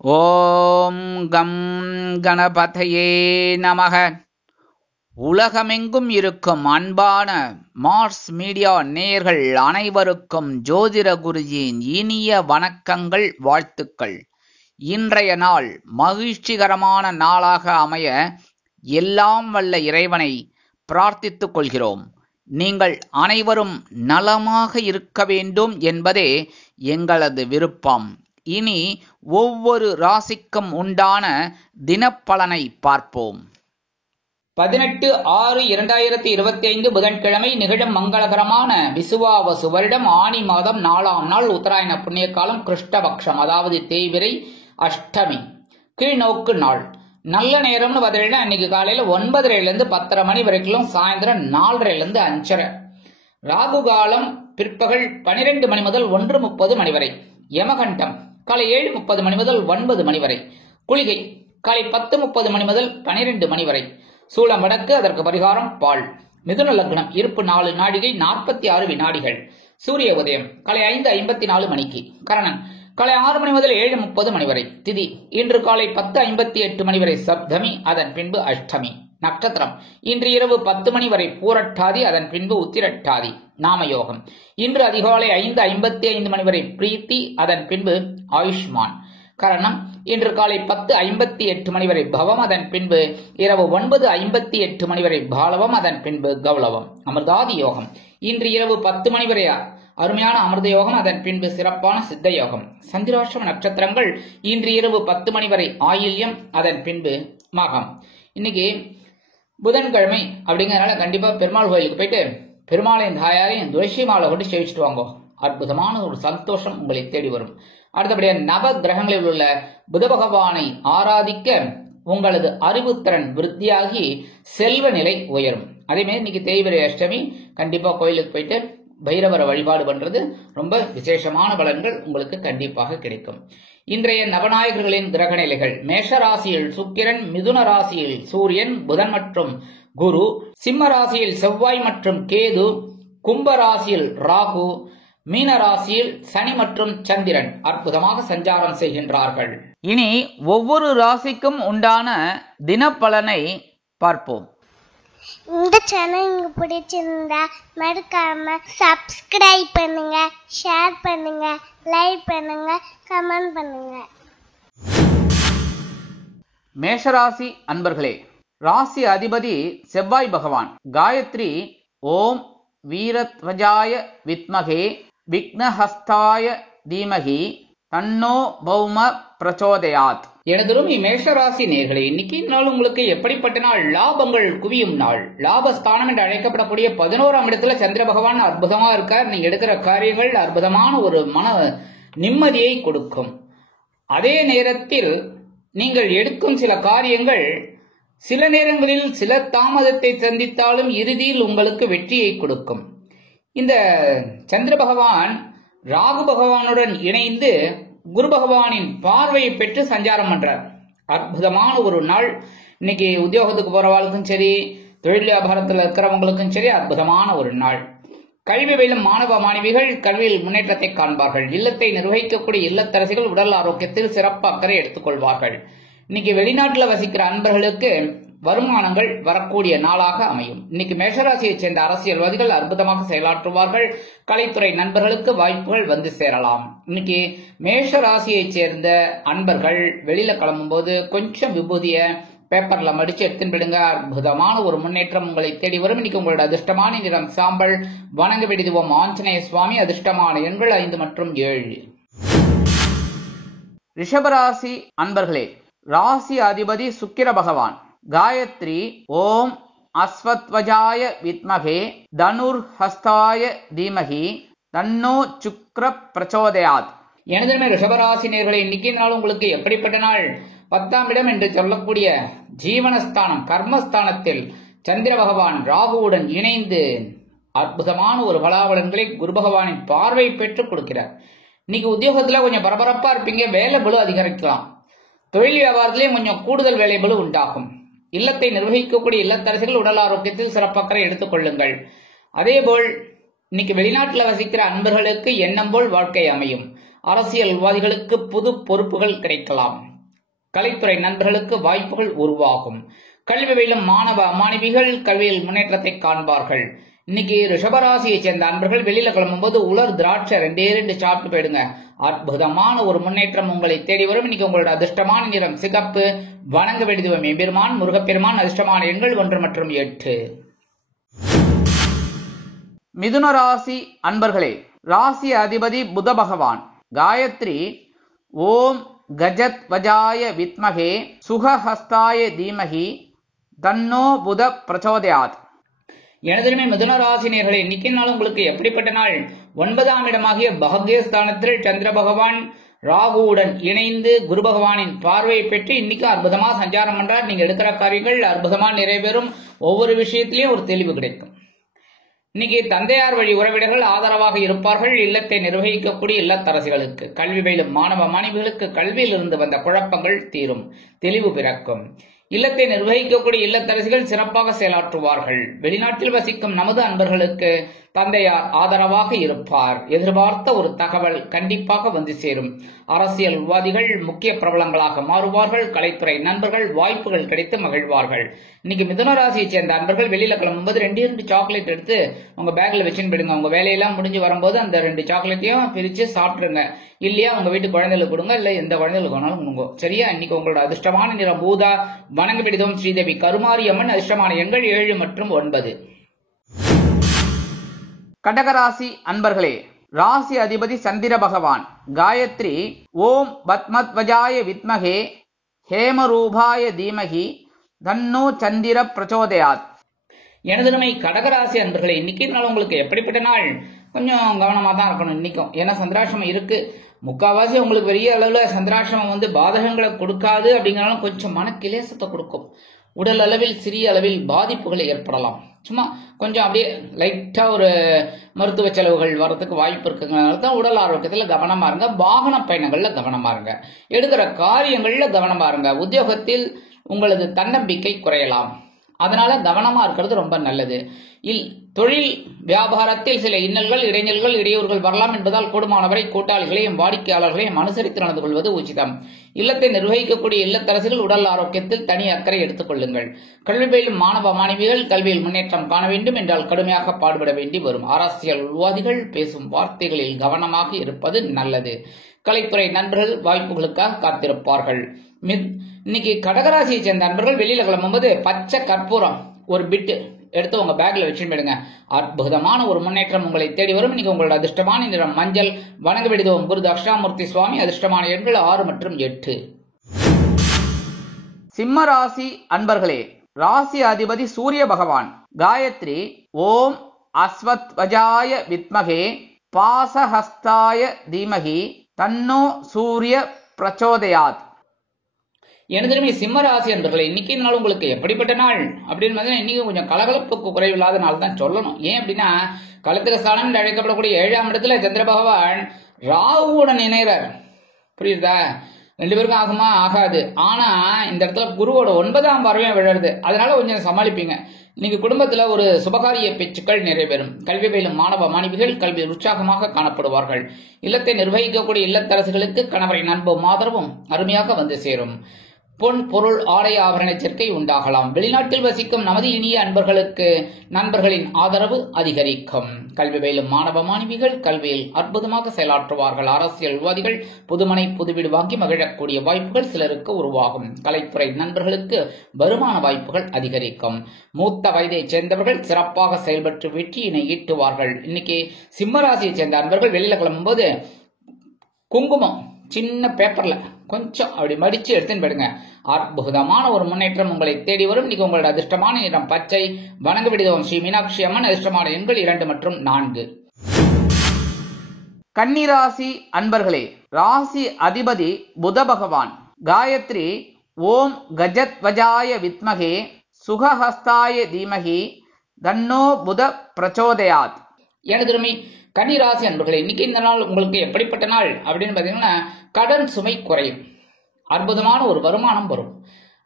ஓம் come கணபதையே நமக. உலகமெங்கும் இருக்கும் அன்பான மார்ஸ் மீடியா நேயர்கள் அனைவருக்கும் ஜோதிட குருஜியின் இனிய வணக்கங்கள், வாழ்த்துக்கள். இன்றைய நாள் மகிழ்ச்சிகரமான நாளாக அமைய எல்லாம் வல்ல இறைவனை பிரார்த்தித்துக் கொள்கிறோம். நீங்கள் அனைவரும் நலமாக இருக்க வேண்டும் என்பதே எங்களது விருப்பம். இனி ஒவ்வொரு ராசிக்கும் உண்டான தினப்பலனை பார்ப்போம். 18/6/2025 புதன்கிழமை நிகழும் மங்களகரமான விசுவாவசு வருடம் ஆனி மாதம் 4ஆம் நாள் உத்தராயண புண்ணிய காலம் கிருஷ்ணபக்ஷம், அதாவது தேய்பிறை அஷ்டமி, கீழ்நோக்கு நாள். நல்ல நேரம்னு பார்த்தீங்கன்னா இன்னைக்கு காலையில 9:30 10:30 மணி வரைக்கும், சாயந்தரம் 4:30 5:30. ராகு காலம் பிற்பகல் 12 மணி முதல் 1:30 மணி வரை. யமகண்டம் காலை 7:30 மணி முதல் 9 மணி வரை. குளிகை காலை 10:30 மணி முதல் 12 மணி வரை. சூலம் வடக்கு, அதற்கு பரிகாரம் பால். மிதுன லக்னம் இருப்பு 4 நாழிகை 46 வினாடிகள். சூரிய உதயம் காலை 5:54 மணிக்கு. கரணன் காலை 6 மணி முதல் 7:30 மணி வரை. திதி இன்று காலை 10:58 மணி வரை சப்தமி, அதன் பின்பு அஷ்டமி. நட்சத்திரம் இன்று இரவு 10 மணி வரை பூரட்டாதி, அதன் பின்பு உத்திரட்டாதி. நாமயோகம் இன்று அதிகாலை 5:55 மணி வரை பிரீத்தி, அதன் பின்பு ஆயுஷ்மான். கரணம் இன்று காலை 10:58 மணி வரை பவம், அதன் பின்பு இரவு 9:58 மணி வரை பாலவம், அதன் பின்பு கௌலவம். அமிர்தாதி யோகம் இன்று இரவு 10 மணி வரை அருமையான அமிர்த யோகம், அதன் பின்பு சிறப்பான சித்த யோகம். சந்திராஷ்டம நட்சத்திரங்கள் இன்று இரவு 10 மணி வரை ஆயில்யம், அதன் பின்பு மகம். இன்னைக்கு புதன்கிழமை அப்படிங்கிறதுனால கண்டிப்பா பெருமாள் கோயிலுக்கு போயிட்டு பெருமாளையும் தாயாரையும் துளசி மாலை கொண்டு சேவிச்சுட்டு வாங்க. அற்புதமான ஒரு சந்தோஷம் உங்களை தேடி வரும். அடுத்தபடியாக நவ கிரகங்களில் உள்ள புத பகவானை ஆராதிக்க உங்களது அறிவுத்திறன் விருத்தியாகி செல்வ நிலை உயரும். அதே மாதிரி இன்னைக்கு தேய்பிறை அஷ்டமி, கண்டிப்பா கோயிலுக்கு போயிட்டு பைரவரை வழிபாடு பண்றது ரொம்ப விசேஷமான பலன்கள் உங்களுக்கு கண்டிப்பாக கிடைக்கும். இன்றைய நவநாயகர்களின் கிரக நிலைகள்: மேஷ ராசியில் சுக்கிரன், மிதுன ராசியில் சூரியன் புதன் மற்றும் குரு, சிம்ம ராசியில் செவ்வாய் மற்றும் கேது, கும்ப ராசியில் ராகு, மீன ராசியில் சனி மற்றும் சந்திரன் அற்புதமாக சஞ்சாரம் செய்கின்றார்கள். இனி ஒவ்வொரு ராசிக்கும் உண்டான தினப்பலனை பார்ப்போம். இந்த சேனல் உங்களுக்கு பிடிச்சிருந்தா மறக்காம சப்ஸ்கிரைப் பண்ணுங்க, ஷேர் பண்ணுங்க, லைக் பண்ணுங்க, கமெண்ட் பண்ணுங்க. மேஷராசி அன்பர்களே, ராசி அதிபதி செவ்வாய் பகவான். காயத்ரி ஓம் வீரத்வஜாய வித்மகே விக்னஹஸ்தாய தீமகி தன்னோ பௌம பிரச்சோதயாத். எனதருமை மேஷராசி நேர்களே, இன்னைக்கு நாள் உங்களுக்கு எப்படிப்பட்ட நாள்? லாபங்கள் குவியும் நாள். லாபஸ்தானம் என்று அழைக்கப்படக்கூடிய 11ஆம் இடத்துல சந்திர பகவான் அற்புதமா இருக்கார். நீங்க எடுக்கிற காரியங்கள் அற்புதமான ஒரு மன நிம்மதியை கொடுக்கும். அதே நேரத்தில் நீங்கள் எடுக்கும் சில காரியங்கள் சில நேரங்களில் சில தாமதத்தை சந்தித்தாலும் இறுதியில் உங்களுக்கு வெற்றியை கொடுக்கும். இந்த சந்திர பகவான் ராகு பகவானுடன் இணைந்து குரு பகவானின் பார்வையை பெற்று சஞ்சாரம் பண்றார். அற்புதமான ஒரு நாள். இன்னைக்கு உத்தியோகத்துக்கு போறவங்களுக்கும் சரி, தொழில் வியாபாரத்தில் இருக்கிறவங்களுக்கும் சரி அற்புதமான ஒரு நாள். கல்வி பயிலும் மாணவ மாணவிகள் கல்வியில் முன்னேற்றத்தை காண்பார்கள். இல்லத்தை நிர்வகிக்கக்கூடிய இல்லத்தரசிகள் உடல் ஆரோக்கியத்தில் சிறப்பு அக்கறை எடுத்துக்கொள்வார்கள். இன்னைக்கு வெளிநாட்டில் வசிக்கிற அன்பர்களுக்கு வருமானங்கள் வரக்கூடிய நாளாக அமையும். இன்னைக்கு மேஷராசியைச் சேர்ந்த அரசியல்வாதிகள் அற்புதமாக செயலாற்றுவார்கள். கலைத்துறை நண்பர்களுக்கு வாய்ப்புகள் வந்து சேரலாம். இன்னைக்கு மேஷராசியைச் சேர்ந்த அன்பர்கள் வெளியில கிளம்பும் போது கொஞ்சம் விபூதிய பேப்பர்ல மடிச்சு எடுத்துன்னு விடுங்க. அற்புதமான ஒரு முன்னேற்றம் உங்களை தேடி வரும். இன்னைக்கு உங்களோட அதிர்ஷ்டமான நிறம் சாம்பல். வணங்க வேண்டியதுவோம் ஆஞ்சநேய சுவாமி. அதிர்ஷ்டமான எண்கள் 5 மற்றும் 7. ரிஷபராசி அன்பர்களே, ராசி அதிபதி சுக்கிர பகவான். காயத்ரி ஓம் அஸ்வத்வஜாய வித்மகே தனுர் ஹஸ்தாய தீமகி தன்னோ சுக்ர பிரச்சோதயாத். எனதுமே ரிஷபராசி நேர்களை, இன்னைக்கு நாள் உங்களுக்கு எப்படிப்பட்ட நாள்? 10ஆம் இடம் என்று சொல்லக்கூடிய ஜீவனஸ்தானம், கர்மஸ்தானத்தில் சந்திர பகவான் ராகுவுடன் இணைந்து அற்புதமான ஒரு பலாபலன்களை குரு பகவானின் பார்வை பெற்றுக் கொடுக்கிறார். இன்னைக்கு உத்தியோகத்துல கொஞ்சம் பரபரப்பா இருப்பீங்க. வேலை பளு அதிகரிக்கலாம். தொழில் வியாபாரத்திலேயே கொஞ்சம் கூடுதல் வேலை பளு உண்டாகும். இல்லத்தை நிர்வகிக்கக்கூடிய இல்லத்தரசிகள் உடல் ஆரோக்கியத்தில் சிறப்பக்கறை எடுத்துக் கொள்ளுங்கள். அதேபோல் இன்னைக்கு வெளிநாட்டில் வசிக்கிற அன்பர்களுக்கு எண்ணம் போல் வாழ்க்கை அமையும். அரசியல்வாதிகளுக்கு புது பொறுப்புகள் கிடைக்கலாம். கலைத்துறை நண்பர்களுக்கு வாய்ப்புகள் உருவாகும். கல்வி பயிலும் மாணவ மாணவிகள் கல்வியில் முன்னேற்றத்தை காண்பார்கள். இன்னைக்கு ரிஷபராசியை சேர்ந்த அன்பர்கள் வெளியில கிளம்பும்போது உலர் திராட்சை 2 சாப்பிட்டு போயிடுங்க. அற்புதமான ஒரு முன்னேற்றம் உங்களை தேடி வரும். இன்னைக்கு உங்களோட அதிர்ஷ்டமான நிறம் சிகப்பு. வணங்க வேண்டியது எம்பெருமான் முருகப்பெருமான். அதிர்ஷ்டமான எண்கள் 1 மற்றும் 8. மிதுன ராசி அன்பர்களே, ராசி அதிபதி புத பகவான். காயத்ரி ஓம் கஜத் வஜாய வித்மகே சுகஹஸ்தாய தீமகி தன்னோ புத பிரச்சோதயாத். எனதுமே மிதுன ராசினியர்களே, இன்னைக்கு நாள் உங்களுக்கு எப்படிப்பட்ட நாள்? 9ஆம் இடமாகிய பாக்யஸ்தானத்தில் சந்திர பகவான் ராகுவுடன் இணைந்து குரு பகவானின் பார்வையை பெற்று இன்னைக்கு அற்புதமா சஞ்சாரம் பண்றார். நீங்க எடுக்கிற காரியங்கள் அற்புதமா நிறைவேறும். ஒவ்வொரு விஷயத்திலையும் ஒரு தெளிவு கிடைக்கும். இன்னைக்கு தந்தையார் வழி உறவினர்கள் ஆதரவாக இருப்பார்கள். இல்லத்தை நிர்வகிக்கக்கூடிய இல்லத்தரசிகளுக்கு, கல்வி பயிலும் மாணவ மாணவிகளுக்கு கல்வியில் இருந்து வந்த குழப்பங்கள் தீரும், தெளிவு பிறக்கும். இல்லத்தை நிர்வகிக்கக்கூடிய இல்லத்தரசிகள் சிறப்பாக செயலாற்றுவார்கள். வெளிநாட்டில் வசிக்கும் நமது அன்பர்களுக்கு தந்தையார் ஆதரவாக இருப்பார். எதிர்பார்த்த ஒரு தகவல் கண்டிப்பாக வந்து சேரும். அரசியல்வாதிகள் முக்கிய பிரபலங்களாக மாறுவார்கள். கலைத்துறை நண்பர்கள் வாய்ப்புகள் கிடைத்து மகிழ்வார்கள். இன்னைக்கு மிதுன ராசியை சேர்ந்த அன்பர்கள் வெளியில கிளம்பும்போது 2 சாக்லேட் எடுத்து உங்க பேக்ல வச்சுன்னு போயிடுங்க. உங்க வேலையெல்லாம் முடிஞ்சு வரும்போது அந்த 2 சாக்லேட்டையும் பிரிச்சு சாப்பிட்டுருங்க. இல்லையா உங்க வீட்டு குழந்தைகளுக்கு கொடுங்க, இல்ல எந்த குழந்தைகளுக்கு வேணாலும் கொடுங்க. சரியா? இன்னைக்கு உங்களோட அதிர்ஷ்டமான நிறம் பூதா. வணங்க விடுதோம் ஸ்ரீதேவி கருமாரியம்மன். அதிர்ஷ்டமான எண்கள் 7 மற்றும் 9. கடகராசி அன்பர்களே, ராசி அதிபதி சந்திர பகவான். காயத்ரி ஓம் பத்மத்வஜாய வித்மகே ஹேமரூபாய தீமகி தன்னோ சந்திர பிரச்சோதயாத். எனதுமை கடகராசி அன்பர்களே, இன்னைக்கு நாள் உங்களுக்கு எப்படிப்பட்ட நாள்? கொஞ்சம் கவனமா தான் இருக்கணும் இன்னைக்கும். ஏன்னா சந்திராசிரமம் இருக்கு. முக்காவாசி உங்களுக்கு பெரிய அளவுல சந்திராசிரமம் பாதகங்களை கொடுக்காது. அப்படிங்கிறனாலும் கொஞ்சம் மனக்கிலேசத்தை கொடுக்கும். உடல் அளவில் சிறிய அளவில் பாதிப்புகள் ஏற்படலாம். சும்மா கொஞ்சம் அப்படியே லைட்டா ஒரு மருத்துவ செலவுகள் வர்றதுக்கு வாய்ப்பு இருக்குங்கிறதுனால தான் உடல் ஆரோக்கியத்துல கவனமா இருங்க. வாகன பயணங்கள்ல கவனமா இருங்க. எடுக்கிற காரியங்கள்ல கவனமா இருங்க. உத்தியோகத்தில் உங்களது தன்னம்பிக்கை குறையலாம். அதனால கவனமா இருக்கிறது ரொம்ப நல்லது. தொழில் வியாபாரத்தில் சில இன்னல்கள் இடைஞ்சல்கள் இடையூறுகள் வரலாம் என்பதால் கூடுமானவரை கூட்டாளிகளையும் வாடிக்கையாளர்களையும் அனுசரித்து நடந்து கொள்வது உச்சிதம். இல்லத்தை நிர்வகிக்கக்கூடிய இல்லத்தரசிகள் உடல் ஆரோக்கியத்தில் தனி அக்கறை எடுத்துக் கொள்ளுங்கள். கல்வி பயிலும் மாணவ மாணவிகள் கல்வியில் முன்னேற்றம் காண வேண்டும் என்றால் கடுமையாக பாடுபட வேண்டி வரும். அரசியல்வாதிகள் பேசும் வார்த்தைகளில் கவனமாக இருப்பது நல்லது. கலைத்துறை நண்பர்கள் வாய்ப்புகளுக்காக காத்திருப்பார்கள். இன்னைக்கு கடகராசியை சேர்ந்த நண்பர்கள் வெளியில கிளம்பும்போது பச்சை கற்பூரம் ஒரு பிட்டு எடுத்து உங்க பேக்ல வச்சுட்டு போயிடுங்க. அற்புதமான ஒரு முன்னேற்றம் உங்களை தேடி வரும். இன்னைக்கு உங்களோட அதிர்ஷ்டமான நிறம் மஞ்சள். வணங்க விடுதோம் குரு தட்சிணாமூர்த்தி சுவாமி. அதிர்ஷ்டமான எண்கள் 6 மற்றும் 8. சிம்ம ராசி அன்பர்களே, ராசி அதிபதி சூரிய பகவான். காயத்ரி ஓம் அஸ்வத்வஜாய வித்மகே பாசஹஸ்தாய தீமகி தன்னோ சூரிய பிரச்சோதயாத். எனதுமே சிம்ம ராசி அன்பர்களே, இன்னைக்கு நாள் உங்களுக்கு எப்படிப்பட்ட நாள் அப்படின்னு பார்த்தீங்கன்னா இன்னைக்கு கொஞ்சம் கலகலப்புக்கு குறைவில்லாத நாள் தான் சொல்லணும். ஏன் அப்படின்னா கலத்திர ஸ்தானம் என்று அழைக்கப்படக்கூடிய 7ஆம் இடத்துல சந்திர பகவான் ராகுவுடன் இணைகிறார். புரியுதா? 2 பேருக்கும் ஆகுமா? ஆகாது. ஆனா இந்த இடத்துல குருவோட 9ஆம் பார்வையும் விழுறது. அதனால கொஞ்சம் சமாளிப்பீங்க. இன்னைக்கு குடும்பத்துல ஒரு சுபகாரிய பேச்சுக்கள் நிறைவேறும். கல்வி பயிலும் மாணவ மாணவிகள் கல்வியில் உற்சாகமாக காணப்படுவார்கள். இல்லத்தை நிர்வகிக்கக்கூடிய இல்லத்தரசுகளுக்கு கணவரின் அன்பும் ஆதரவும் அருமையாக வந்து சேரும். பொன் பொருள் ஆடை ஆபரண சேர்க்கை உண்டாகலாம். வெளிநாட்டில் வசிக்கும் நமது இனிய அன்பர்களுக்கு நண்பர்களின் ஆதரவு அதிகரிக்கும். கல்வி பயிலும் மாணவ மாணவிகள் கல்வியில் அற்புதமாக செயலாற்றுவார்கள். அரசியல்வாதிகள் புதுமனை புதுவீடு வாங்கி மகிழக்கூடிய வாய்ப்புகள் சிலருக்கு உருவாகும். கலைத்துறை நண்பர்களுக்கு வருமான வாய்ப்புகள் அதிகரிக்கும். மூத்த வயதை சேர்ந்தவர்கள் சிறப்பாக செயல்பட்டு வெற்றியினை ஈட்டுவார்கள். இன்னைக்கு சிம்மராசியை சேர்ந்த அன்பர்கள் வெளியில கிளம்பும்போது குங்குமம் சின்ன பேப்பர்ல கொஞ்சம் அப்படி மடிச்சு எடுத்துன்னு போயிடுங்க. அற்புதமான ஒரு முன்னேற்றம் உங்களை தேடி வரும். இன்னைக்கு உங்களோட அதிர்ஷ்டமான நிறம் பச்சை. வணங்க விடுதோம் ஸ்ரீ மீனாட்சி அம்மன். அதிர்ஷ்டமான எண்கள் 2 மற்றும் 4. கன்னிராசி அன்பர்களே, ராசி அதிபதி புத பகவான். காயத்ரி ஓம் கஜத்வஜாய வித்மகே சுகஹஸ்தாய தீமகி தன்னோ புத பிரச்சோதயாத். எனதுமே கன்னிராசி அன்பர்களே, இன்னைக்கு இந்த நாள் உங்களுக்கு எப்படிப்பட்ட நாள் அப்படின்னு பாத்தீங்கன்னா கடன் சுமை குறையும். அற்புதமான ஒரு வருமானம் வரும்.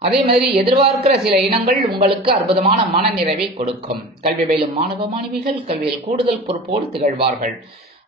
அதே மாதிரி எதிர்பார்க்கிற சில இனங்கள் உங்களுக்கு அற்புதமான மன நிறைவை கொடுக்கும். கல்வி பயிலும் மாணவ மாணவிகள் கல்வியில் கூடுதல் பொறுப்போடு திகழ்வார்கள்.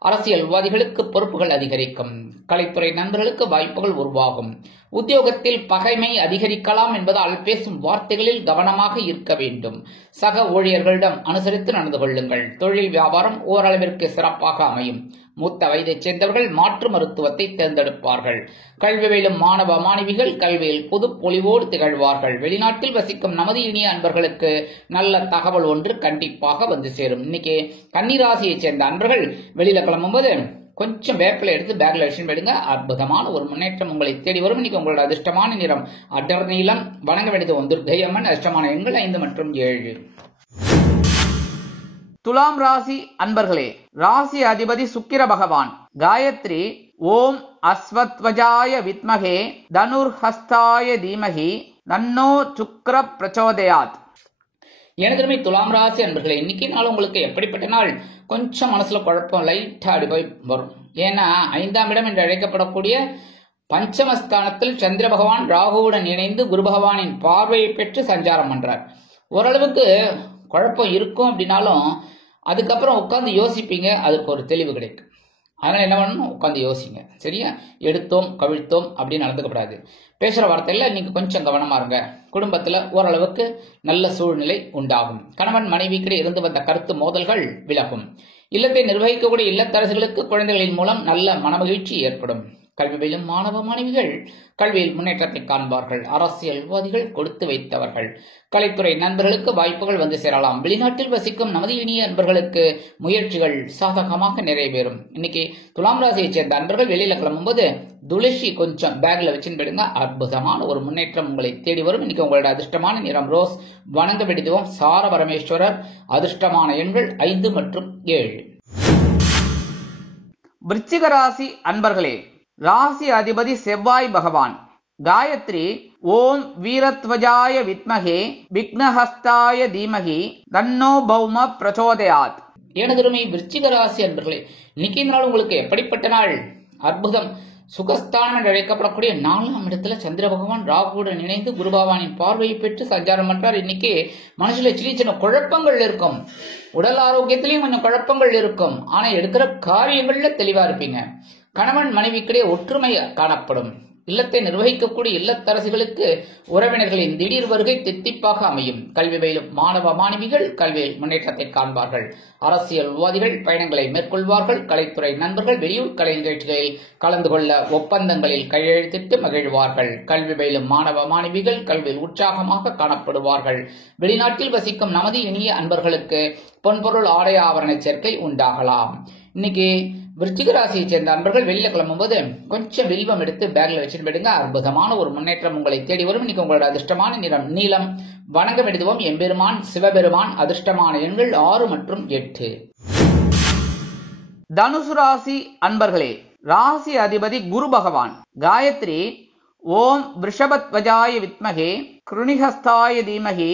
அரசியல்வாதிகளுக்கு பொறுப்புகள் அதிகரிக்கும். கலைத்துறை நண்பர்களுக்கு வாய்ப்புகள் உருவாகும். உத்தியோகத்தில் பகைமை அதிகரிக்கலாம் என்பதால் பேசும் வார்த்தைகளில் கவனமாக இருக்க வேண்டும். சக ஊழியர்களிடம் அனுசரித்து நடந்து கொள்ளுங்கள். தொழில் வியாபாரம் ஓரளவிற்கு சிறப்பாக அமையும். மூத்த வயதைச் சேர்ந்தவர்கள் மாற்று மருத்துவத்தை தேர்ந்தெடுப்பார்கள். கல்வி பயிலும் மாணவ மாணவிகள் கல்வியில் புது பொலிவோடு திகழ்வார்கள். வெளிநாட்டில் வசிக்கும் நமது இனிய அன்பர்களுக்கு நல்ல தகவல் ஒன்று கண்டிப்பாக வந்து சேரும். இன்னைக்கு கன்னிராசியைச் சேர்ந்த அன்பர்கள் வெளியில கிளம்பும்போது கொஞ்சம் வேப்பிலை எடுத்து பேக்ல வச்சு போயிடுங்க. அற்புதமான ஒரு முன்னேற்றம் உங்களை தேடி வரும். இன்னைக்கு உங்களோட அதிர்ஷ்டமான நிறம் அடர் நீலம். வணங்க வேண்டியது துர்க்கை அம்மன். அதிர்ஷ்டமான எண்கள் 5 மற்றும் 7. துலாம் ராசி அன்பர்களே, ராசி அதிபதி சுக்கிர பகவான். காயத்ரி ஓம் அஸ்வத்வஜாய வித்மகே தனுர்ஹஸ்தாய தீமகி தன்னோ சுக்கிர பிரச்சோதயாத். எனதுமே துலாம் ராசி அன்பர்களே, இன்னைக்கு நாள் உங்களுக்கு எப்படிப்பட்ட நாள்? கொஞ்சம் மனசுல குழப்பம் லைட்டா அடி போய் வரும். ஏன்னா 5ஆம் இடம் என்று அழைக்கப்படக்கூடிய பஞ்சமஸ்தானத்தில் சந்திர பகவான் ராகுவுடன் இணைந்து குரு பகவானின் பார்வையை பெற்று சஞ்சாரம் பண்றார். ஓரளவுக்கு குழப்பம் இருக்கும் அப்படின்னாலும் அதுக்கப்புறம் உட்காந்து யோசிப்பீங்க, அதுக்கு ஒரு தெளிவு கிடைக்கும். அதனால என்ன பண்ணணும், உட்காந்து யோசிங்க. சரியா? எடுத்தோம் கவிழ்த்தோம் அப்படின்னு நடந்துக்கப்படாது. பேசுற வார்த்தையில நீங்க கொஞ்சம் கவனமா இருங்க. குடும்பத்துல ஓரளவுக்கு நல்ல சூழ்நிலை உண்டாகும். கணவன் மனைவிக்கிடையே இருந்து வந்த கருத்து மோதல்கள் விலகும். இல்லத்தை நிர்வகிக்கக்கூடிய இல்லத்தரசுகளுக்கு குழந்தைகளின் மூலம் நல்ல மனமகிழ்ச்சி ஏற்படும். கல்வி பயிலும் மாணவ மாணவிகள் கல்வியில் முன்னேற்றத்தை காண்பார்கள். அரசியல்வாதிகள் கொடுத்து வைத்தவர்கள். கலைத்துறை நண்பர்களுக்கு வாய்ப்புகள் வந்து சேரலாம். வெளிநாட்டில் வசிக்கும் நமது இனிய அன்பர்களுக்கு முயற்சிகள் சாதகமாக நிறைவேறும். இன்னைக்கு துலாம் ராசியை சேர்ந்த அன்பர்கள் வெளியில கிளம்பும்போது துளசி கொஞ்சம் பேக்ல வச்சுன்னு போயிடுங்க. அற்புதமான ஒரு முன்னேற்றம் உங்களை தேடி வரும். இன்னைக்கு உங்களோட அதிர்ஷ்டமான நிறம் ரோஸ். வணங்க வேண்டியதும் சார பரமேஸ்வரர். அதிர்ஷ்டமான எண்கள் 5 மற்றும் 7. விருச்சிக ராசி அன்பர்களே, ராசி அதிபதி செவ்வாய் பகவான். காயத்ரி ஓம் வீரத்வஜாய வித்மகே விக்னஹஸ்தாய தீமகி தன்னோ பௌம பிரச்சோதயாத். எனதுமே விருச்சிக ராசி அன்பர்களே, இன்னைக்கு நாள் உங்களுக்கு எப்படிப்பட்ட நாள்? அற்புதம். சுகஸ்தானம் என்று அழைக்கப்படக்கூடிய 4ஆம் இடத்துல சந்திர பகவான் ராகுவுடன் இணைந்து குரு பகவானின் பார்வையை பெற்று சஞ்சாரம் பண்றார். இன்னைக்கு மனசுல சின்ன குழப்பங்கள் இருக்கும். உடல் ஆரோக்கியத்திலையும் கொஞ்சம் குழப்பங்கள் இருக்கும். ஆனா எடுக்கிற காரியங்கள்ல தெளிவா இருப்பீங்க. கணவன் மனைவிக்கிடையே ஒற்றுமை காணப்படும். இல்லத்தை நிர்வகிக்கக்கூடிய இல்லத்தரசிகளுக்கு உறவினர்களின் திடீர் வருகை தித்திப்பாக அமையும். கல்வி பயிலும் மாணவ மாணவிகள் கல்வியில் முன்னேற்றத்தை காண்பார்கள். அரசியல்வாதிகள் பயணங்களை மேற்கொள்வார்கள். கலைத்துறை நண்பர்கள் வெளியூர் கலை நிகழ்ச்சிகளில் கலந்து கொள்ள ஒப்பந்தங்களில் கையெழுத்திட்டு மகிழ்வார்கள். கல்வி பயிலும் மாணவ மாணவிகள் கல்வியில் உற்சாகமாக காணப்படுவார்கள். வெளிநாட்டில் வசிக்கும் நமது இனிய அன்பர்களுக்கு பொன்பொருள் ஆடை ஆபரண சேர்க்கை உண்டாகலாம். இன்னைக்கு விருச்சிக ராசியை சேர்ந்த அன்பர்கள் வெளியில கிளம்பும்போது கொஞ்சம் வில்வம் எடுத்து பேக்ல வச்சுட்டு போயிடுங்க. அற்புதமான ஒரு முன்னேற்றம் உங்களை தேடி வரும். இன்னைக்கு உங்களோட அதிர்ஷ்டமான நிறம் நீலம். வணங்க வேண்டியதும் எம்பெருமான் சிவபெருமான். அதிர்ஷ்டமான எண்கள் 6 மற்றும் 8. தனுசு ராசி அன்பர்களே, ராசி அதிபதி குரு பகவான். காயத்ரி ஓம் விருஷபத்வஜாய வித்மகே கிருணிஹஸ்தாய தீமகி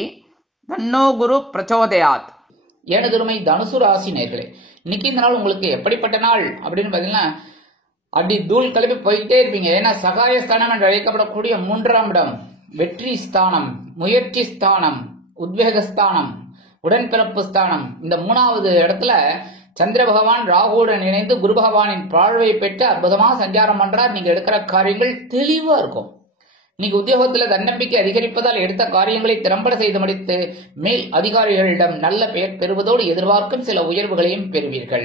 தன்னோ குரு பிரச்சோதயாத். எனதுருமை தனுசு ராசி நேர்களே, இன்னைக்கு இந்த நாள் உங்களுக்கு எப்படிப்பட்ட நாள் அப்படின்னு பாத்தீங்கன்னா அடி தூள் கிளப்பி போயிட்டே இருப்பீங்க. ஏன்னா சகாய ஸ்தானம் என்று அழைக்கப்படக்கூடிய 3ஆம் இடம் வெற்றி ஸ்தானம், முயற்சி ஸ்தானம், உத்வேக ஸ்தானம், உடன்பிறப்பு ஸ்தானம். இந்த 3வது இடத்துல சந்திர பகவான் ராகுவுடன் இணைந்து குரு பகவானின் பார்வையை பெற்று அற்புதமாக சஞ்சாரம் பண்றார். நீங்க எடுக்கிற காரியங்கள் தெளிவா இருக்கும். இன்னைக்கு உத்தியோகத்தில் தன்னம்பிக்கை அதிகரிப்பதால் எடுத்த காரியங்களை திறம்பட செய்து முடித்து மேல் அதிகாரிகளிடம் நல்ல பெயர் பெறுவதோடு எதிர்பார்க்கும் சில உயர்வுகளையும் பெறுவீர்கள்.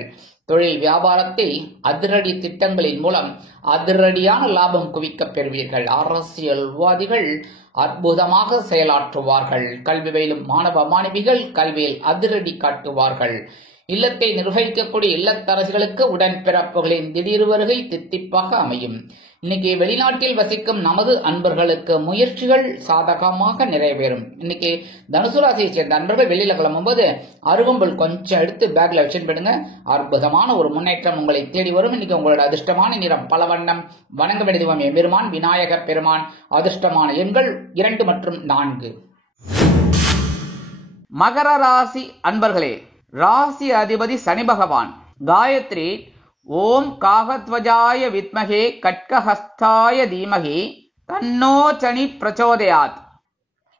தொழில் வியாபாரத்தை அதிரடி திட்டங்களின் மூலம் அதிரடியான லாபம் குவிக்க பெறுவீர்கள். அரசியல்வாதிகள் அற்புதமாக செயலாற்றுவார்கள். கல்வி பயிலும் மாணவ மாணவிகள் கல்வியில் அதிரடி காட்டுவார்கள். இல்லத்தை நிர்வகிக்கக்கூடிய இல்லத்தரசிகளுக்கு உடன்பிறப்புகளின் திடீர் வருகை தித்திப்பாக அமையும். இன்னைக்கு வெளிநாட்டில் வசிக்கும் நமது அன்பர்களுக்கு முயற்சிகள் சாதகமாக நிறைவேறும். இன்னைக்கு தனுசு ராசியை சேர்ந்த அன்பர்கள் வெளியில கிளம்பும்போது அருகம்புல் கொஞ்சம் எடுத்து பேக்ல வச்சுட்டு போயிடுங்க. அற்புதமான ஒரு முன்னேற்றம் உங்களை தேடி வரும். இன்னைக்கு உங்களோட அதிர்ஷ்டமான நிறம் பலவண்ணம். வணங்க வேண்டியதும் எம்பெருமான் விநாயக பெருமான். அதிர்ஷ்டமான எண்கள் 2 மற்றும் 4. மகர ராசி அன்பர்களே, ராசி அதிபதி சனி பகவான். காயத்ரி ஓம் காகத்வஜாய வித்மகே கட்கஹஸ்தாய தீமகி தன்னோ சனி பிரச்சோதயாத்.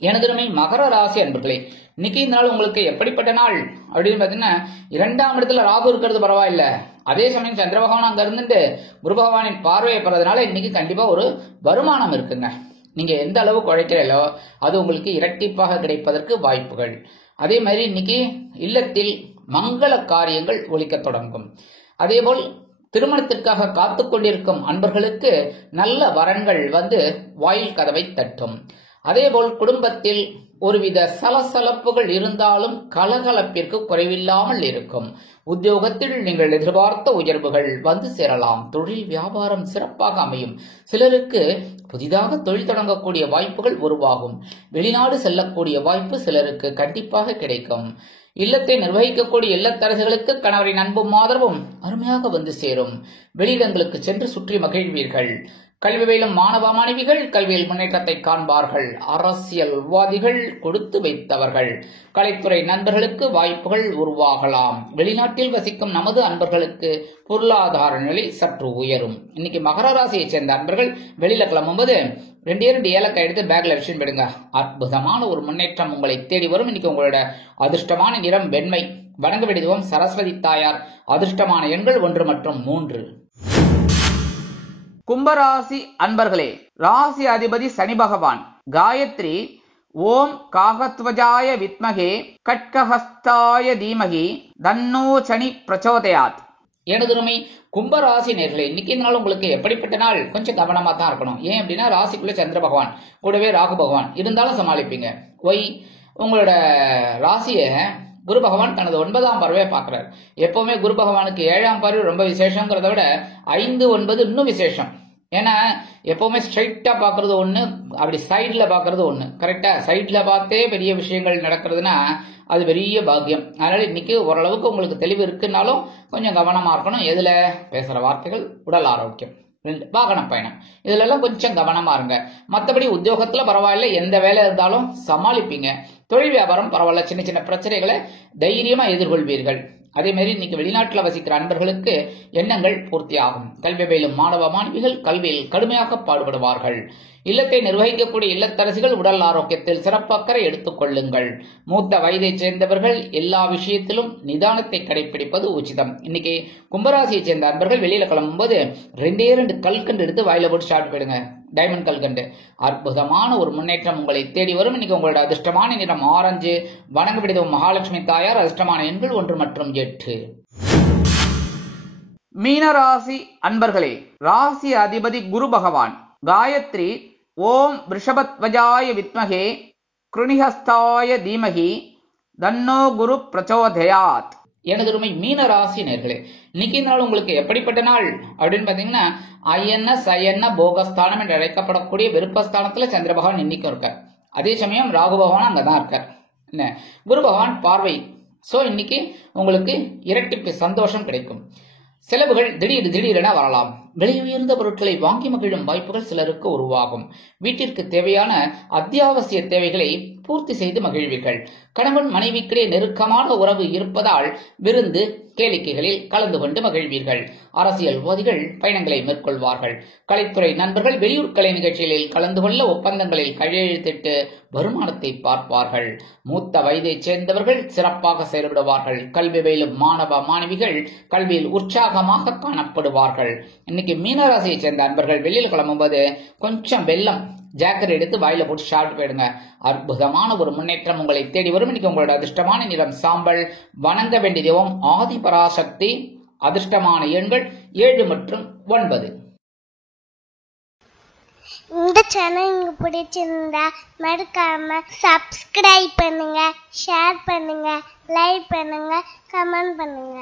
எனதுமை மகர ராசி அன்பர்களே, இன்னைக்கு இந்த நாள் உங்களுக்கு எப்படிப்பட்ட நாள் அப்படின்னு பாத்தீங்கன்னா, 2ஆம் இடத்துல ராகு இருக்கிறது பரவாயில்ல, அதே சமயம் சந்திர பகவான் அங்க இருந்துட்டு குரு பகவானின் பார்வையை பெறதுனால இன்னைக்கு கண்டிப்பா ஒரு வருமானம் இருக்குங்க. நீங்க எந்த அளவுக்கு உழைக்கிறீங்களோ அது உங்களுக்கு இரட்டிப்பாக கிடைப்பதற்கு வாய்ப்புகள். அதே மாதிரி இன்னைக்கு இல்லத்தில் மங்கள காரியங்கள் ஒலிக்க தொடங்கும். அதேபோல் திருமணத்திற்காக காத்து கொண்டிருக்கும் அன்பர்களுக்கு நல்ல வரன்கள் வந்து வாயில் கதவை தட்டும். அதேபோல் குடும்பத்தில் ஒருவித சலசலப்புகள் இருந்தாலும் கலகலப்பிற்கு குறைவில்லாமல் இருக்கும். உத்தியோகத்தில் நீங்கள் எதிர்பார்த்த உயர்வுகள் வந்து சேரலாம். தொழில் வியாபாரம் சிறப்பாக அமையும். சிலருக்கு புதிதாக தொழில் தொடங்கக்கூடிய வாய்ப்புகள் உருவாகும். வெளிநாடு செல்லக்கூடிய வாய்ப்பு சிலருக்கு கண்டிப்பாக கிடைக்கும். இல்லத்தை நிர்வகிக்கக்கூடிய இல்லத்தரசிகளுக்கு கணவரின் அன்பும் ஆதரவும் அருமையாக வந்து சேரும். வெளியிடங்களுக்கு சென்று சுற்றி மகிழ்வீர்கள். கல்வி பயிலும் மாணவ மாணவிகள் கல்வியில் முன்னேற்றத்தை காண்பார்கள். அரசியல்வாதிகள் கொடுத்து வைத்தவர்கள். கலைத்துறை நண்பர்களுக்கு வாய்ப்புகள் உருவாகலாம். வெளிநாட்டில் வசிக்கும் நமது அன்பர்களுக்கு பொருளாதார நிலை சற்று உயரும். இன்னைக்கு மகர ராசியை சேர்ந்த அன்பர்கள் வெளியில கிளம்பும்போது 2 ஏலக்காய் எடுத்து பேக்ல வச்சுட்டு போயிடுங்க. அற்புதமான ஒரு முன்னேற்றம் உங்களை தேடி வரும். இன்னைக்கு உங்களோட அதிர்ஷ்டமான நிறம் வெண்மை. வணங்க வேண்டியதும் சரஸ்வதி தாயார். அதிர்ஷ்டமான எண்கள் 1 மற்றும் 3. கும்பராசி அன்பர்களே, ராசி அதிபதி சனி பகவான். காயத்ரி ஓம் காகத்வஜாய வித்மகே கட்கஹஸ்தாய தீமகி தன்னோ சனி பிரச்சோதயாத். எனதுமை கும்பராசி நேர்களே, இன்னைக்கு இந்த நாள் உங்களுக்கு எப்படிப்பட்ட நாள்? கொஞ்சம் கவனமா தான் இருக்கணும். ஏன் அப்படின்னா ராசிக்குள்ள சந்திர பகவான் கூடவே ராகு பகவான் இருந்தாலும் சமாளிப்பீங்க. உங்களோட ராசிய குரு பகவான் தனது 9ஆம் பார்வையை பார்க்கிறார். எப்பவுமே குரு பகவானுக்கு 7ஆம் பார்வை ரொம்ப விசேஷங்கிறத விட 5, 9 இன்னும் விசேஷம். ஏன்னா எப்பவுமே ஸ்ட்ரைட்டா பாக்குறது ஒண்ணு, அப்படி சைட்ல பாக்குறது ஒண்ணு. கரெக்டா சைட்ல பார்த்தே பெரிய விஷயங்கள் நடக்கிறதுனா அது பெரிய பாக்கியம். அதனால இன்னைக்கு ஓரளவுக்கு உங்களுக்கு தெளிவு இருக்குன்னாலும் கொஞ்சம் கவனமா இருக்கணும். எதுல பேசுற வார்த்தைகள், உடல் ஆரோக்கியம், வாகன பயணம், இதுல எல்லாம் கொஞ்சம் கவனமா இருங்க. மற்றபடி உத்தியோகத்துல பரவாயில்ல, எந்த வேலை இருந்தாலும் சமாளிப்பீங்க. தொழில் வியாபாரம் பரவாயில்ல, சின்ன சின்ன பிரச்சனைகளை தைரியமா எதிர்கொள்வீர்கள். அதே மாதிரி இன்னைக்கு வெளிநாட்டில் வசிக்கிற அன்பர்களுக்கு எண்ணங்கள் பூர்த்தி ஆகும். கல்வி பயிலும் மாணவ மாணவிகள் கல்வியில் கடுமையாக பாடுபடுவார்கள். இல்லத்தை நிர்வகிக்கக்கூடிய இல்லத்தரசிகள் உடல் ஆரோக்கியத்தில் சிறப்பு அக்கறை எடுத்துக் கொள்ளுங்கள். மூத்த வயதை சேர்ந்தவர்கள் எல்லா விஷயத்திலும் நிதானத்தை கடைபிடிப்பது உச்சிதம். இன்னைக்கு கும்பராசியை சேர்ந்த அன்பர்கள் வெளியில கிளம்பும்போது 2 கல்கண்டு எடுத்து வாயில போட்டு ஸ்டார்ட் போயிடுங்க. டைமண்ட் கல்கண்டு. அற்புதமான ஒரு முன்னேற்றம் உங்களை தேடி வரும். இன்னைக்கு உங்களோட அதிர்ஷ்டமான நிறம் ஆரஞ்சு. வணங்க விடுதவும் மகாலட்சுமி தாயார். அதிர்ஷ்டமான எண்கள் 1 மற்றும் 8. மீனராசி அன்பர்களே, ராசி அதிபதி குரு பகவான். காயத்ரி ஓம் ரிஷபத்வஜாய வித்மகே கிருணிஹஸ்தாய தீமகி தன்னோ குரு பிரச்சோதயாத். எனதுமை மீன ராசி நேர்களே, இன்னைக்கு நாள் உங்களுக்கு எப்படிப்பட்ட நாள் அப்படின்னு பாத்தீங்கன்னா, அயன சயன போகஸ்தானம் என்று அழைக்கப்படக்கூடிய விருப்பஸ்தானத்துல சந்திர பகவான் இன்னைக்கும் இருக்கார். அதே சமயம் ராகு பகவான் அங்கதான் இருக்கார். என்ன, குரு பகவான் பார்வை. சோ இன்னைக்கு உங்களுக்கு இரட்டிப்பு சந்தோஷம் கிடைக்கும். செலவுகள் திடீரென வரலாம். விலை உயர்ந்த பொருட்களை வாங்கி மகிழும் வாய்ப்புகள் சிலருக்கு உருவாகும். வீட்டிற்கு தேவையான அத்தியாவசிய தேவைகளை பூர்த்தி செய்து மகிழ்வீர்கள். கணவன் மனைவிக்கிடையே நெருக்கமான உறவு இருப்பதால் விருந்து கேளிக்கைகளில் கலந்து கொண்டு மகிழ்வீர்கள். அரசியல்வாதிகள் பயணங்களை மேற்கொள்வார்கள். கலைத்துறை நண்பர்கள் வெளியூர் கலை நிகழ்ச்சிகளில் கலந்து கொள்ள ஒப்பந்தங்களில் கையெழுத்திட்டு வருமானத்தை பார்ப்பார்கள். மூத்த வயதை சேர்ந்தவர்கள் சிறப்பாக செயல்படுவார்கள். கல்வி பயிலும் மாணவ மாணவிகள் கல்வியில் உற்சாகமாக காணப்படுவார்கள். இன்னைக்கு மீனராசியை சேர்ந்த அன்பர்கள் வெளியில் கிளம்பும்போது கொஞ்சம் வெல்லம் ஜாக்கெட் எடுத்து வாயில போட்டு ஷார்ட் போயிடுங்க. அற்புதமான ஒரு முன்னேற்றம் உங்களை தேடி வரும். இன்னைக்கு உங்களோட அதிர்ஷ்டமான நிறம் சாம்பல். வணங்க வேண்டிய தெய்வம் ஆதி பராசக்தி. அதிர்ஷ்டமான எண்கள் 7 மற்றும் 9. இந்த சேனல் உங்களுக்கு பிடிச்சிருந்தா மறக்காம சப்ஸ்கிரைப் பண்ணுங்க, ஷேர் பண்ணுங்க, லைக் பண்ணுங்க, கமெண்ட் பண்ணுங்க.